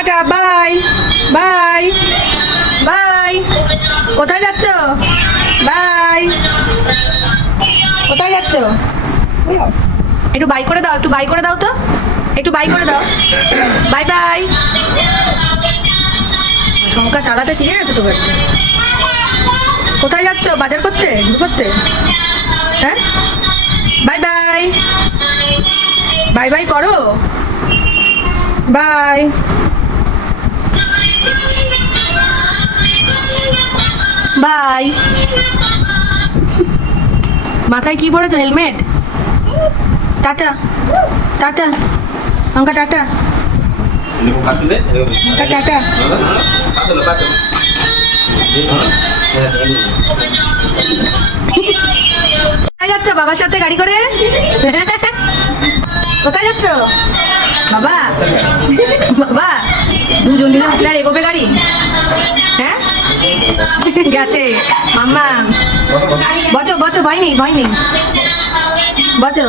Tata, by bye by. কোথায় যাচ্ছ? By. কোথায় যাচ্ছ? একটু বাই করে দাও, একটু বাই করে দাও তো, একটু বাই করে দাও। Bye bye. সংখ্যা চালাতে শিখে গেছে তো বাড়িতে। কোথায় যাচ্ছ? বাজার করতে, ঘুরতে? হ্যাঁ, বাই বাই। বাই বাই করো। বাই। বাই। মাথায় কি পড়েছো? হেলমেট? টাটা টাটা অঙ্কা, টাটা অঙ্কা, টাটা। কোথায় যাচ্ছ বাবার সাথে গাড়ি করে? কোথায় যাচ্ছ বাবা? বাবা দুজন মিলে উঠলে আর এগোবে গাড়ি? হ্যাঁ, গেছে মাম্মা। বচো বচো, ভয় নেই ভয় নেই, বচো।